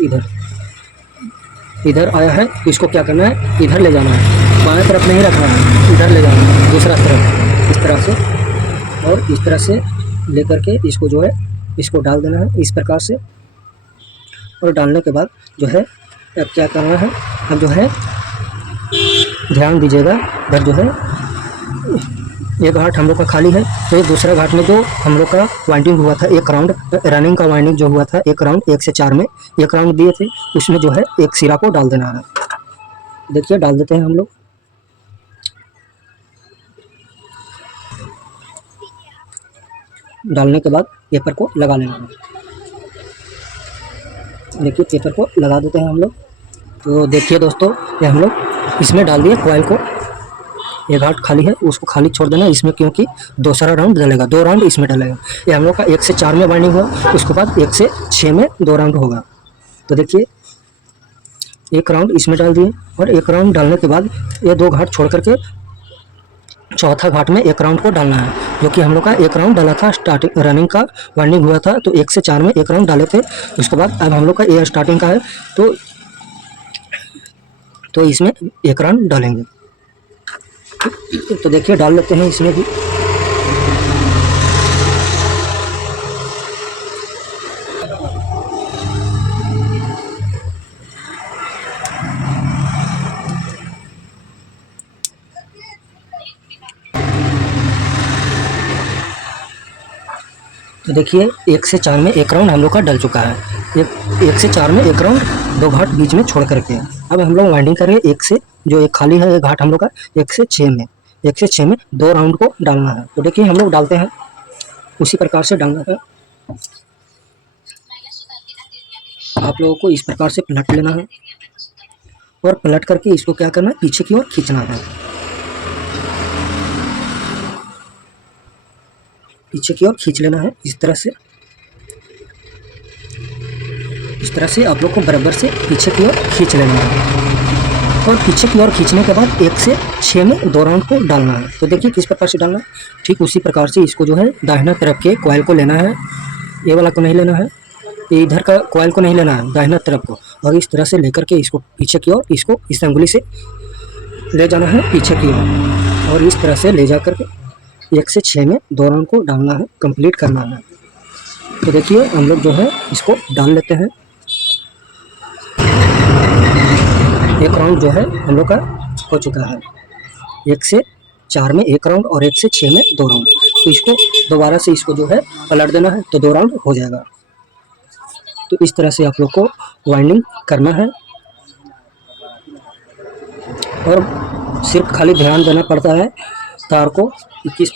इधर आया है तो इसको क्या करना है, इधर ले जाना है। बाएं तरफ नहीं रखना है, इधर ले जाना है दूसरा तरफ इस तरह से। और इस तरह से लेकर के इसको जो है इसको डाल देना है इस प्रकार से। और डालने के बाद जो है अब क्या करना है, अब जो है ध्यान दीजिएगा, इधर जो है एक घाट हम लोग का खाली है। तो ये दूसरा घाट में जो हम लोग का वाइंडिंग हुआ था 1 राउंड, रनिंग का वाइंडिंग जो हुआ था 1 राउंड, 1 से 4 में 1 राउंड दिए थे, उसमें जो है एक सिरा को डाल देना है। देखिए डाल देते हैं हम लोग। डालने के बाद पेपर को लगा लेना है। देखिए पेपर को लगा देते हैं हम लोग। तो देखिए दोस्तों ये हम लोग इसमें डाल दिए कॉइल को। ये घाट खाली है, उसको खाली छोड़ देना इसमें, क्योंकि दूसरा राउंड डलेगा, 2 राउंड इसमें डलेगा। ये हम लोग का 1 से 4 में वाइंडिंग हुआ, उसके बाद 1 से 6 में 2 राउंड होगा। तो देखिए 1 राउंड इसमें डाल दिए और 1 राउंड डालने के बाद ये 2 घाट छोड़ करके चौथा घाट में 1 राउंड को डालना है, जो कि हम लोग का 1 राउंड डाला था। स्टार्टिंग रनिंग का वाइंडिंग हुआ था तो 1 से 4 में 1 राउंड डाले थे। उसके बाद अब हम लोग का ये स्टार्टिंग का है तो इसमें 1 राउंड डालेंगे। तो देखिए डाल लेते हैं इसमें भी। तो देखिए 1 से 4 में 1 राउंड हम लोग का डल चुका है। 1 से 4 में 1 राउंड, 2 घाट बीच में छोड़ करके अब हम लोग वाइंडिंग करेंगे 1 से, जो एक खाली है ये घाट हम लोग का 1 से 6 में। 1 से 6 में 2 राउंड को डालना है। तो देखिए हम लोग डालते हैं, उसी प्रकार से डालना है। आप लोगों को इस प्रकार से पलट लेना है और पलट करके इसको क्या करना है, पीछे की ओर खींचना है। पीछे की ओर खींच लेना है इस तरह से। इस तरह से आप लोग को बराबर से पीछे की ओर खींच लेना है और पीछे की ओर खींचने के बाद 1 से 6 में 2 राउंड को डालना है। तो देखिए किस प्रकार से डालना है। ठीक उसी प्रकार से इसको जो है दाहिना तरफ के कॉइल को लेना है, ये वाला को नहीं लेना है, ये इधर का कॉइल को नहीं लेना है, दाहिना तरफ को, और इस तरह से लेकर के इसको पीछे की ओर, इसको इस अंगुली से ले जाना है पीछे की ओर और इस तरह से ले जा करके 1 से 6 में 2 राउंड को डालना है, कंप्लीट करना है। तो देखिए हम लोग जो है इसको डाल लेते हैं। 1 राउंड जो है हम लोग का हो चुका है। 1 से 4 में 1 राउंड और 1 से 6 में 2 राउंड। तो इसको दोबारा से इसको जो है पलट देना है तो 2 राउंड हो जाएगा। तो इस तरह से आप लोग को वाइंडिंग करना है और सिर्फ खाली ध्यान देना पड़ता है तार को कि किस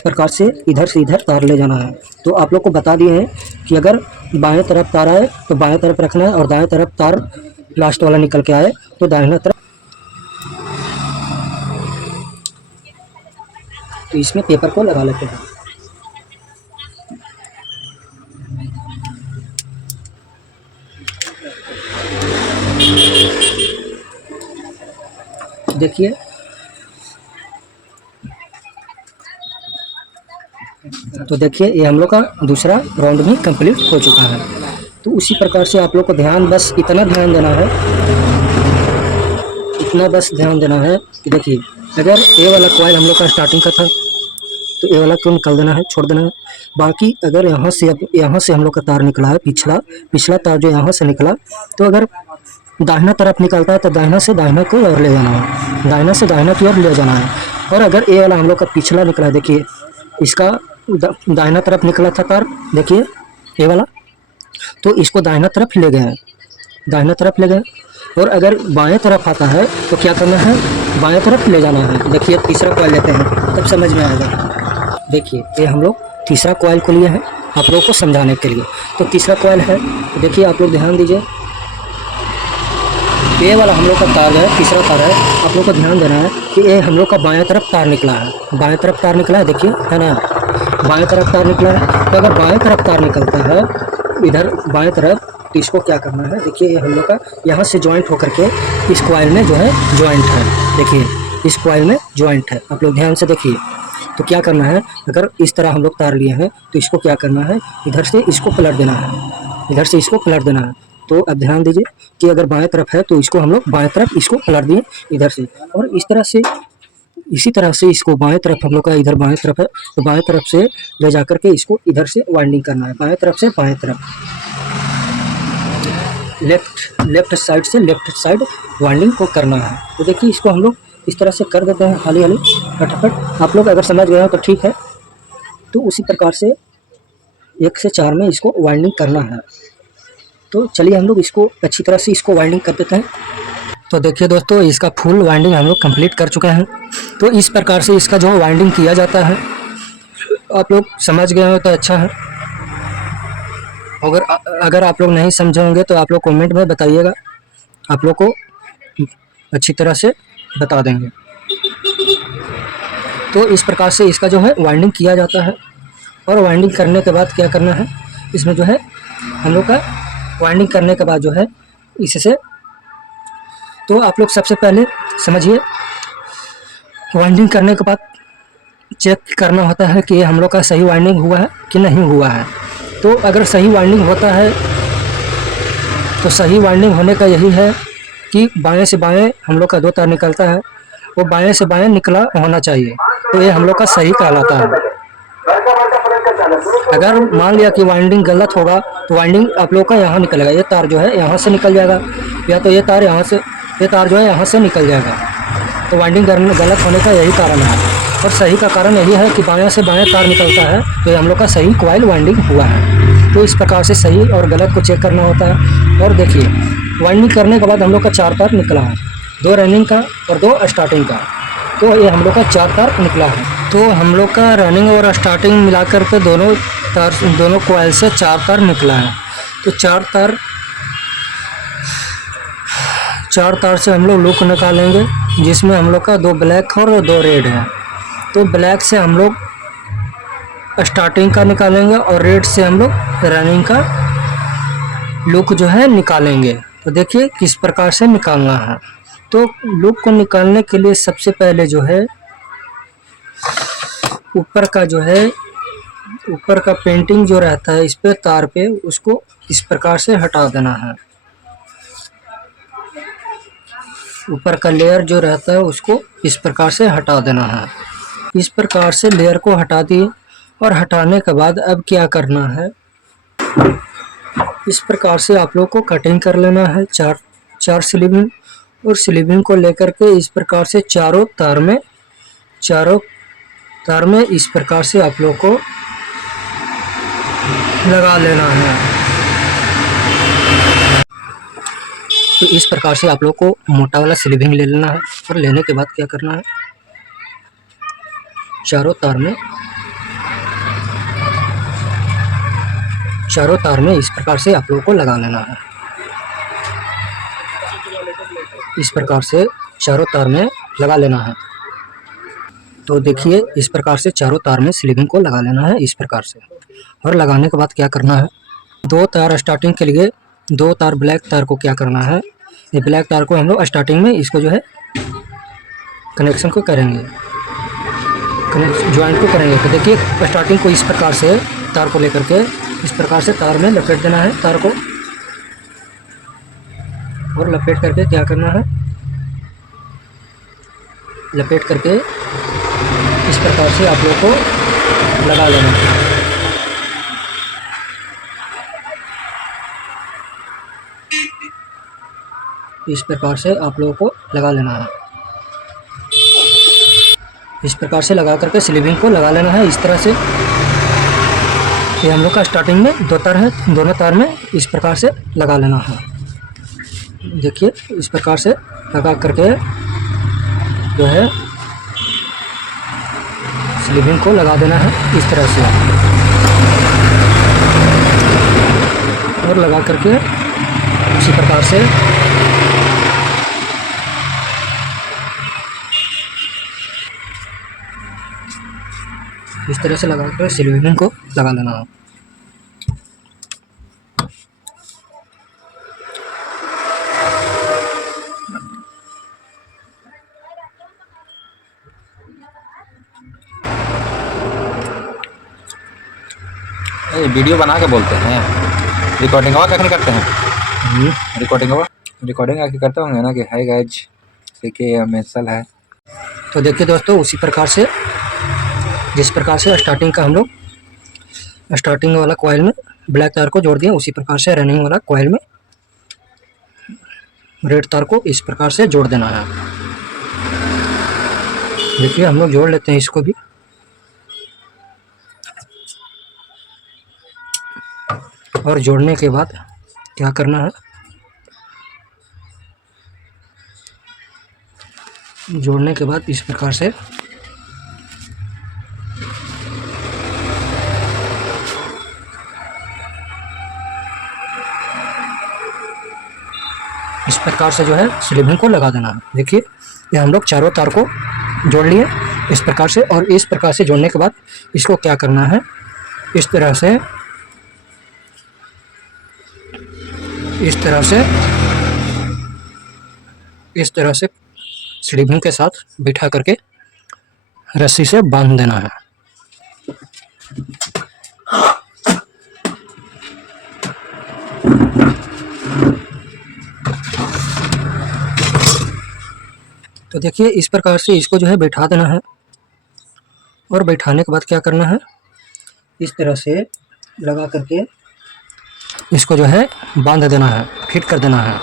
प्रकार से इधर से इधर तार ले जाना है। तो आप लोग को बता दिए हैं कि अगर बाएं तरफ तार आए तो बाएं तरफ रखना है और दाएं तरफ तार लास्ट वाला निकल के आए तो दाहिना तरफ। तो इसमें पेपर को लगा लेते हैं। देखिए तो देखिए ये हम लोग का दूसरा राउंड भी कंप्लीट हो चुका है। तो उसी प्रकार से आप लोग को ध्यान, बस इतना ध्यान देना है, इतना बस ध्यान देना है कि देखिए अगर ये वाला कॉइल हम लोग का स्टार्टिंग का था तो ये वाला क्यों निकाल देना है, छोड़ देना है। बाकी अगर यहाँ से हम लोग का तार निकला है, पिछला तार जो यहाँ से निकला, तो अगर दाहिना तरफ निकलता है तो दाहिना से दाहिना की ओर ले जाना है, दाहिना से दाहिना की ओर ले जाना है। और अगर ये वाला हम लोग का पिछला निकला है, देखिए इसका दाहिना तरफ निकला था तार, देखिए ये वाला, तो इसको दाहिना तरफ ले गए, दाहिना तरफ ले गए। और अगर बाएं तरफ आता है तो क्या करना है, बाएं तरफ ले जाना है। देखिए तीसरा कॉइल लेते हैं तब समझ में आएगा। देखिए ये हम लोग तीसरा कॉइल को लिए हैं आप लोगों को समझाने के लिए। तो तीसरा कॉइल है, तो देखिए आप लोग ध्यान दीजिए, ये वाला हम लोग का तार है, तीसरा तार है। आप लोग को ध्यान देना है कि ये हम लोग का बाएं तरफ तार निकला है, बाएं तरफ तार निकला है, देखिए है ना, बाएं तरफ तार निकला है। तो अगर बाएं तरफ तार निकलता है इधर बाएं तरफ, तो इसको क्या करना है, देखिए ये हम लोग का यहाँ से जॉइंट होकर के इस कॉइल में जो है जॉइंट है, देखिए इस कॉइल में जॉइंट है। आप लोग ध्यान से देखिए। तो क्या करना है, अगर इस तरह हम लोग तार लिए हैं तो इसको क्या करना है, इधर से इसको पलट देना है, इधर से इसको पलट देना है। तो अब ध्यान दीजिए कि अगर बाएं तरफ है तो इसको हम लोग बाएं तरफ इसको पलट दिए इधर से, और इस तरह से इसी तरह से इसको बाएं तरफ हम लोग का इधर बाएं तरफ है तो बाएं तरफ से ले जाकर के इसको इधर से वाइंडिंग करना है, बाएं तरफ से बाएं तरफ, लेफ्ट साइड से लेफ्ट साइड वाइंडिंग को करना है। तो देखिए इसको हम लोग इस तरह से कर देते हैं हाली हाली फटाफट। आप लोग अगर समझ गए हो तो ठीक है। तो उसी प्रकार से 1 से 4 में इसको वाइंडिंग करना है। तो चलिए हम लोग इसको अच्छी तरह से इसको वाइंडिंग कर देते हैं। तो देखिए दोस्तों, इसका फुल वाइंडिंग हम लोग कंप्लीट कर चुके हैं। तो इस प्रकार से इसका जो वाइंडिंग किया जाता है, आप लोग समझ गए हो तो अच्छा है। अगर आप लोग नहीं समझे होंगे तो आप लोग कमेंट में बताइएगा, आप लोग को अच्छी तरह से बता देंगे। तो इस प्रकार से इसका जो है वाइंडिंग किया जाता है। और वाइंडिंग करने के बाद क्या करना है, इसमें जो है हम लोग का वाइंडिंग करने के बाद जो है इससे, तो आप लोग सबसे पहले समझिए, वाइंडिंग करने के बाद चेक करना होता है कि हम लोग का सही वाइंडिंग हुआ है कि नहीं हुआ है। तो अगर सही वाइंडिंग होता है तो सही वाइंडिंग होने का यही है कि बाएं से बाएं हम लोग का 2 तार निकलता है, वो बाएं से बाएं निकला होना चाहिए। तो ये हम लोग का सही कहलाता है। अगर मान लिया कि वाइंडिंग गलत होगा तो वाइंडिंग आप लोग का यहाँ निकलेगा, ये तार जो है यहाँ से निकल जाएगा, या तो ये तार यहाँ से, ये तार जो है यहाँ से निकल जाएगा। तो वाइंडिंग गलत होने का यही कारण है। और सही का कारण यही है कि बाएं से बाएं तार निकलता है, तो ये हम लोग का सही कॉइल वाइंडिंग हुआ है। तो इस प्रकार से सही और गलत को चेक करना होता है। और देखिए वाइंडिंग करने के बाद हम लोग का 4 तार निकला है, 2 रनिंग का और 2 स्टार्टिंग का। तो ये हम लोग का 4 तार निकला है। तो हम लोग का रनिंग और स्टार्टिंग मिलाकर के दोनों कॉइल से 4 तार निकला है। तो 4 तार से हम लोग लूप निकालेंगे, जिसमें हम लोग का 2 ब्लैक और 2 रेड है। तो ब्लैक से हम लोग स्टार्टिंग का निकालेंगे और रेड से हम लोग रनिंग का लूप जो है निकालेंगे। तो देखिए किस प्रकार से निकालना है। तो लूप को निकालने के लिए सबसे पहले जो है ऊपर का पेंटिंग जो रहता है इस पे तार पे, उसको इस प्रकार से हटा देना है। ऊपर का लेयर जो रहता है उसको इस प्रकार से हटा देना है। इस प्रकार से लेयर को हटा दिए और हटाने के बाद अब क्या करना है, इस प्रकार से आप लोग को कटिंग कर लेना है। चार स्लीविंग, और स्लीविंग को लेकर के इस प्रकार से चारों तार में इस प्रकार से आप लोग को लगा लेना है। तो इस प्रकार से आप लोग को मोटा वाला स्लीविंग ले लेना है और लेने के बाद क्या करना है, चारों तार में इस प्रकार से आप लोगों को लगा लेना है। इस प्रकार से चारों तार में लगा लेना है। तो देखिए इस प्रकार से चारों तार में स्लीविंग को लगा लेना है इस प्रकार से। और लगाने के बाद क्या करना है, 2 तार स्टार्टिंग के लिए 2 तार ब्लैक तार को क्या करना है, ये ब्लैक तार को हम लोग स्टार्टिंग में इसको जो है कनेक्शन को करेंगे, ज्वाइंट को करेंगे। तो देखिए स्टार्टिंग को इस प्रकार से तार को लेकर के इस प्रकार से तार में लपेट देना है तार को, और लपेट करके क्या करना है, लपेट करके इस प्रकार से आप लोग को लगा लेना है। इस प्रकार से आप लोगों को लगा लेना है। इस प्रकार से लगा करके स्लीविंग को लगा लेना है इस तरह से। ये हम लोग का स्टार्टिंग में 2 तार है, दोनों तार में इस प्रकार से लगा लेना है। देखिए इस प्रकार से लगा करके जो है स्लीविंग को लगा देना है इस तरह से, और लगा करके उसी प्रकार से इस तरह से लगा कर स्लीविंग को लगा लेना है। वीडियो बना के बोलते हैं, रिकॉर्डिंग आवा कखन करते हैं, रिकॉर्डिंग आके करते होंगे ना कि हाय गाइज देखिए मेंसल है। तो देखिए दोस्तों उसी प्रकार से जिस प्रकार से स्टार्टिंग का हम लोग स्टार्टिंग वाला कॉइल में ब्लैक तार को जोड़ दिए, उसी प्रकार से रनिंग वाला कॉइल में रेड तार को इस प्रकार से जोड़ देना है। देखिए हम लोग जोड़ लेते हैं इसको भी। और जोड़ने के बाद क्या करना है, जोड़ने के बाद इस प्रकार से जो है स्लीविंग को लगा देना है। देखिए ये हम लोग चारों तार को जोड़ लिए इस प्रकार से, और इस प्रकार से जोड़ने के बाद इसको क्या करना है, इस तरह से स्लीविंग के साथ बिठा करके रस्सी से बांध देना है। तो देखिए इस प्रकार से इसको जो है बैठा देना है, और बैठाने के बाद क्या करना है, इस तरह से लगा करके इसको जो है बांध देना है, फिट कर देना है।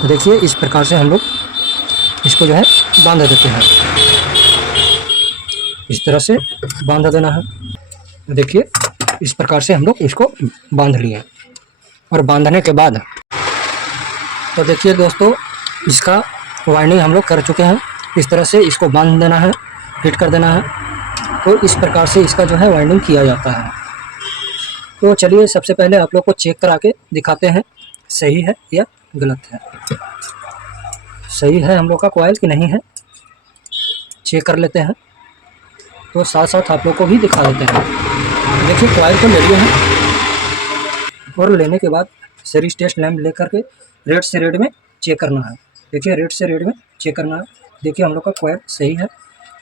तो देखिए इस प्रकार से हम लोग इसको जो है बांध देते हैं, इस तरह से बांध देना है। देखिए इस प्रकार से हम लोग इसको बांध लिए, और बांधने के बाद तो देखिए दोस्तों इसका वाइंडिंग हम लोग कर चुके हैं, इस तरह से इसको बांध देना है, फिट कर देना है। तो इस प्रकार से इसका जो है वाइंडिंग किया जाता है। तो चलिए सबसे पहले आप लोग को चेक करा के दिखाते हैं सही है या गलत है। सही है हम लोग का कॉइल कि नहीं है, चेक कर लेते हैं। तो साथ साथ आप लोग को भी दिखा देते हैं। देखिए कॉइल को ले लिए हैं और लेने के बाद सीरीज टेस्ट लैंप लेकर के रेड से रेड में चेक करना है। देखिए रेड से रेड में चेक करना है। देखिए हम लोग का कॉइल सही है,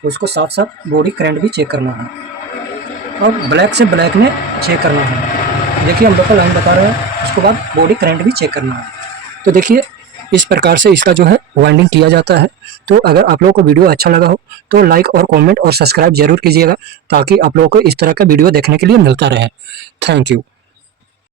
उसको साथ साथ बॉडी करंट भी चेक करना है और ब्लैक से ब्लैक में चेक करना है। देखिए हम लोग का लाइन बता रहे हैं, उसके बाद बॉडी करंट भी चेक करना है। तो देखिए इस प्रकार से इसका जो है वाइंडिंग किया जाता है। तो अगर आप लोगों को वीडियो अच्छा लगा हो तो लाइक और कमेंट और सब्सक्राइब जरूर कीजिएगा, ताकि आप लोगों को इस तरह का वीडियो देखने के लिए मिलता रहे। Thank you.